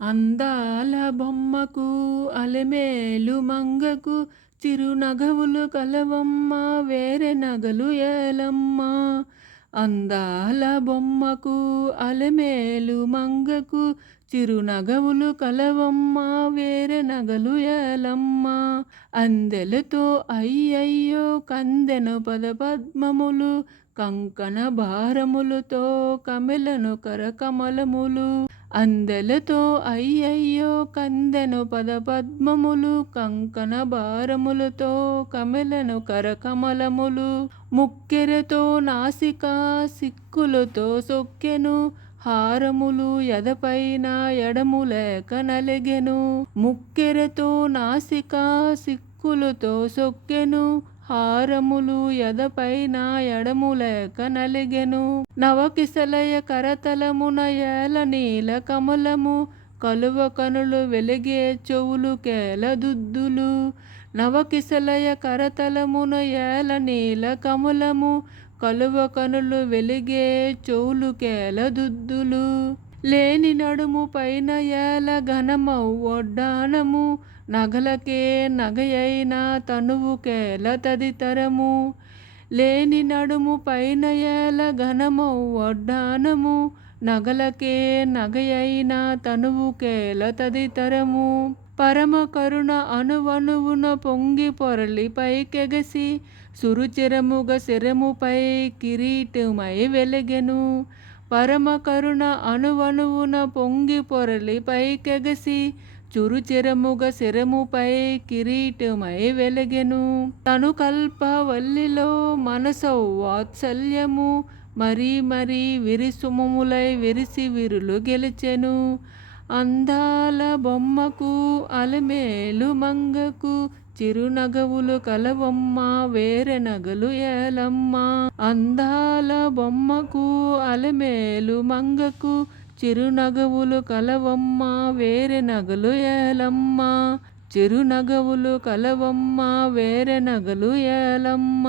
అందాల బొమ్మకు అలమేలు మంగకు చిరునగవులు కలవమ్మ వేరే నగలు ఏలమ్మ. అందాల బొమ్మకు అలమేలు మంగకు చిరునగవులు కలవమ్మ వేరే నగలు ఏలమ్మ. అందెలతో అయ్యయ్యో కందెను పదపద్మములు కంకణ భారములతో కమెలను కరకమలములు. అందెలతో అయ్యయ్యో కందెను పదపద్మములు కంకణ భారములతో కమెలను కరకమలములు. ముక్కెరతో నాసికా సిక్కులతో సొక్కెను హారములు ఎదపైన ఎడములేక నలిగెను. ముక్కెరతో నాసికా సిక్కులతో సొక్కెను హారములు ఎదపైన ఎడములేక నలిగెను. నవకిసలయ కరతలమున ఏల నీల కమలము కలువ కనులు వెలిగే చెవులు కేలదుద్దులు. నవకిసలయ కరతలమున ఏల నీల కమలము కలువ కనులు వెలిగే చెవులు కేలదుద్దులు. లేని నడుము పైన ఏల ఘనమౌ ఒడ్డానము నగలకే నగయైన తనువు కేల తదితరము. లేని నడుము పైన ఏల ఘనమౌ ఒడ్డానము నగలకే నగయైన తనువు కేల తదితరము. పరమ కరుణ అణువణువున పొంగి పొరలి పైకెగసి సురుచిరముగ శిరముపై కిరీటమై వెలిగెను. పరమ కరుణ అణువణువున పొంగి పొరలి పైకెగసి చురుచిరముగ శిరముపై కిరీటమై వెలిగెను. తను కల్పవల్లిలో మనసౌ వాత్సల్యము మరీ మరీ విరిసుమములై విరిసి విరులు గెలిచెను. అందాల బొమ్మకు అలమేలు మంగకు చిరునగవులు కలవమ్మ వేరే నగలు ఏలమ్మ. అందాల బొమ్మకు అలమేలు మంగకు చిరునగవులు కలవమ్మ వేరే నగలు ఏలమ్మ. చిరునగవులు కలవమ్మ వేరే నగలు ఏలమ్మ.